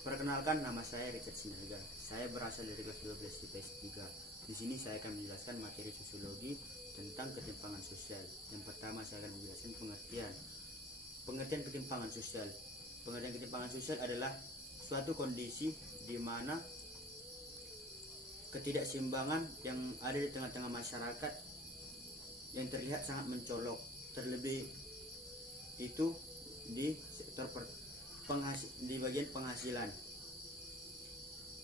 Perkenalkan, nama saya Richard Sinaga. Saya berasal dari kelas 12 IPS 3. Di sini saya akan menjelaskan materi sosiologi tentang ketimpangan sosial. Yang pertama saya akan menjelaskan pengertian ketimpangan sosial. Pengertian ketimpangan sosial adalah suatu kondisi di mana ketidakseimbangan yang ada di tengah-tengah masyarakat yang terlihat sangat mencolok, terlebih itu di sektor di bagian penghasilan.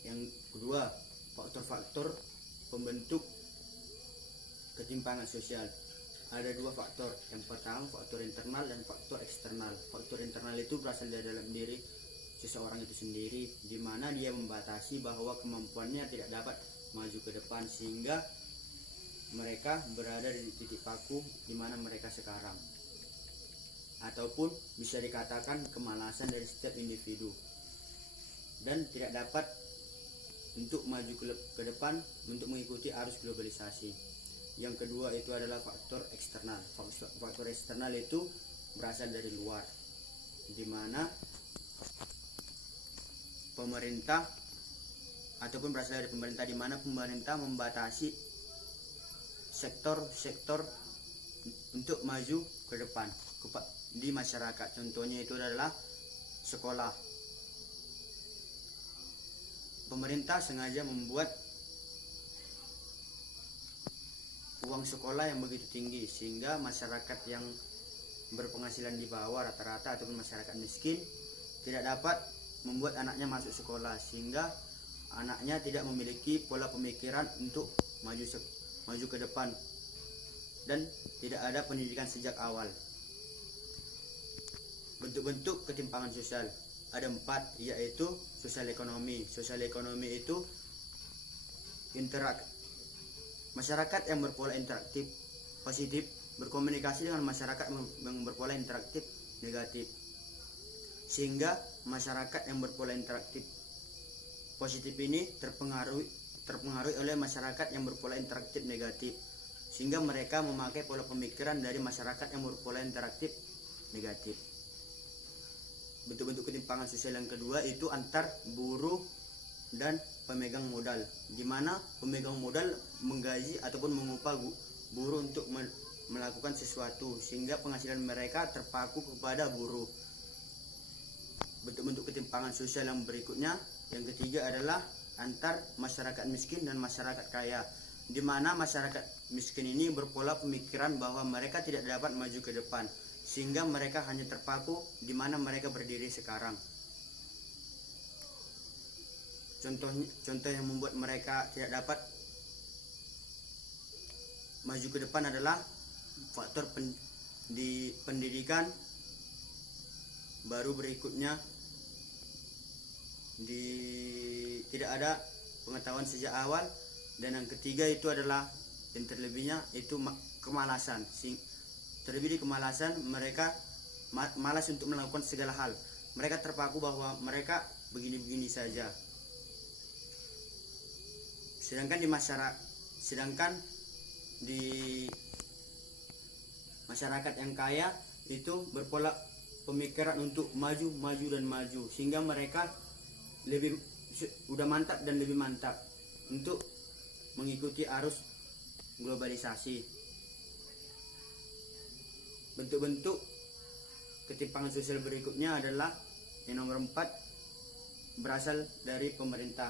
Yang kedua, faktor-faktor pembentuk ketimpangan sosial. Ada dua faktor. Yang pertama, faktor internal dan faktor eksternal. Faktor internal itu berasal dari dalam diri seseorang itu sendiri, di mana dia membatasi bahwa kemampuannya tidak dapat maju ke depan, sehingga mereka berada di titik paku di mana mereka sekarang. Ataupun bisa dikatakan kemalasan dari setiap individu dan tidak dapat untuk maju ke depan untuk mengikuti arus globalisasi. Yang kedua itu adalah faktor eksternal. Faktor eksternal itu berasal dari luar, di mana pemerintah ataupun berasal dari pemerintah, di mana pemerintah membatasi sektor-sektor untuk maju ke depan di masyarakat. Contohnya itu adalah sekolah. Pemerintah sengaja membuat uang sekolah yang begitu tinggi, sehingga masyarakat yang berpenghasilan di bawah rata-rata ataupun masyarakat miskin tidak dapat membuat anaknya masuk sekolah, sehingga anaknya tidak memiliki pola pemikiran untuk maju ke depan dan tidak ada pendidikan sejak awal. Bentuk-bentuk ketimpangan sosial ada 4, yaitu sosial ekonomi. Sosial ekonomi itu masyarakat yang berpola interaktif positif berkomunikasi dengan masyarakat yang berpola interaktif negatif, sehingga masyarakat yang berpola interaktif positif ini terpengaruhi oleh masyarakat yang berpola interaktif negatif, sehingga mereka memakai pola pemikiran dari masyarakat yang berpola interaktif negatif. Bentuk-bentuk ketimpangan sosial yang kedua itu antar buruh dan pemegang modal, di mana pemegang modal menggaji ataupun mengupah buruh untuk melakukan sesuatu, sehingga penghasilan mereka terpaku kepada buruh. Bentuk-bentuk ketimpangan sosial yang berikutnya, yang ketiga adalah antar masyarakat miskin dan masyarakat kaya, di mana masyarakat miskin ini berpola pemikiran bahwa mereka tidak dapat maju ke depan, sehingga mereka hanya terpaku di mana mereka berdiri sekarang. Contoh yang membuat mereka tidak dapat maju ke depan adalah faktor di pendidikan. Baru berikutnya tidak ada pengetahuan sejak awal, dan yang ketiga itu adalah yang terlebihnya itu kemalasan. Terlebih di kemalasan, mereka malas untuk melakukan segala hal. Mereka terpaku bahwa mereka begini-begini saja. Sedangkan di masyarakat yang kaya itu berpola pemikiran untuk maju, sehingga mereka udah mantap dan lebih mantap untuk mengikuti arus globalisasi. Bentuk-bentuk ketimpangan sosial berikutnya adalah yang nomor 4, berasal dari pemerintah.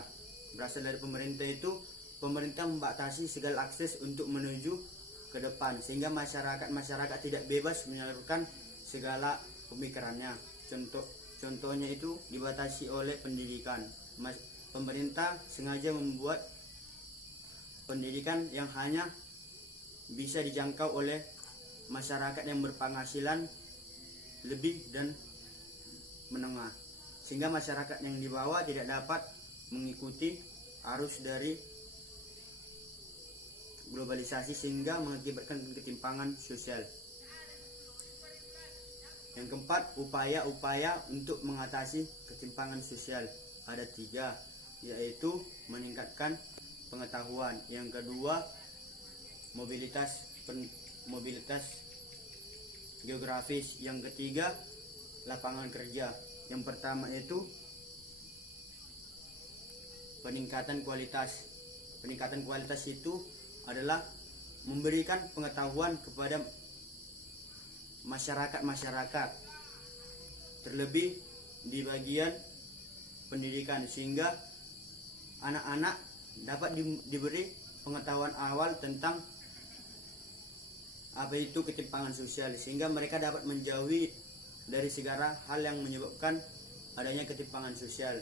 Berasal dari pemerintah itu, pemerintah membatasi segala akses untuk menuju ke depan, sehingga masyarakat tidak bebas menyalurkan segala pemikirannya. Contohnya itu dibatasi oleh pendidikan. Pemerintah sengaja membuat pendidikan yang hanya bisa dijangkau oleh masyarakat yang berpenghasilan lebih dan menengah, sehingga masyarakat yang di bawah tidak dapat mengikuti arus dari globalisasi, sehingga mengakibatkan ketimpangan sosial. Yang keempat, upaya-upaya untuk mengatasi ketimpangan sosial ada 3, yaitu meningkatkan pengetahuan. Yang kedua, mobilitas geografis. Yang ketiga, lapangan kerja. Yang pertama itu peningkatan kualitas. Peningkatan kualitas itu adalah memberikan pengetahuan kepada masyarakat, terlebih di bagian pendidikan, sehingga anak-anak dapat diberi pengetahuan awal tentang apa itu ketimpangan sosial, sehingga mereka dapat menjauhi dari segala hal yang menyebabkan adanya ketimpangan sosial.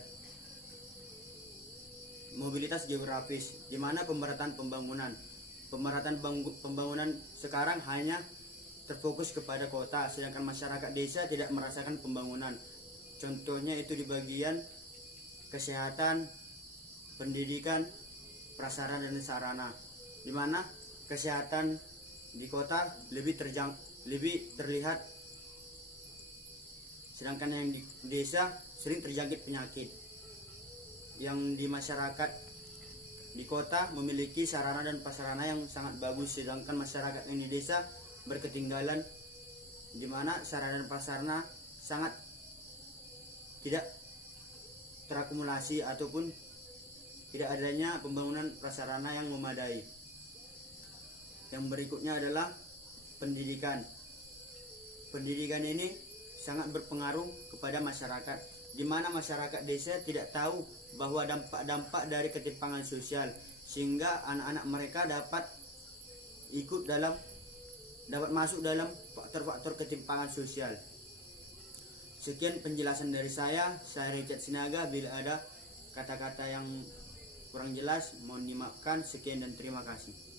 Mobilitas geografis, di mana pemerataan pembangunan sekarang hanya terfokus kepada kota, sedangkan masyarakat desa tidak merasakan pembangunan. Contohnya itu di bagian kesehatan, pendidikan, prasarana dan sarana, di mana kesehatan di kota lebih terlihat, sedangkan yang di desa sering terjangkit penyakit. Yang di masyarakat di kota memiliki sarana dan prasarana yang sangat bagus, sedangkan masyarakat yang di desa berketinggalan, di mana sarana dan prasarana sangat tidak terakumulasi ataupun tidak adanya pembangunan prasarana yang memadai. Yang berikutnya adalah pendidikan. Pendidikan ini sangat berpengaruh kepada masyarakat, di mana masyarakat desa tidak tahu bahwa dampak-dampak dari ketimpangan sosial, sehingga anak-anak mereka dapat masuk dalam faktor-faktor ketimpangan sosial. Sekian penjelasan dari saya Richard Sinaga. Bila ada kata-kata yang kurang jelas mohon dimaafkan. Sekian dan terima kasih.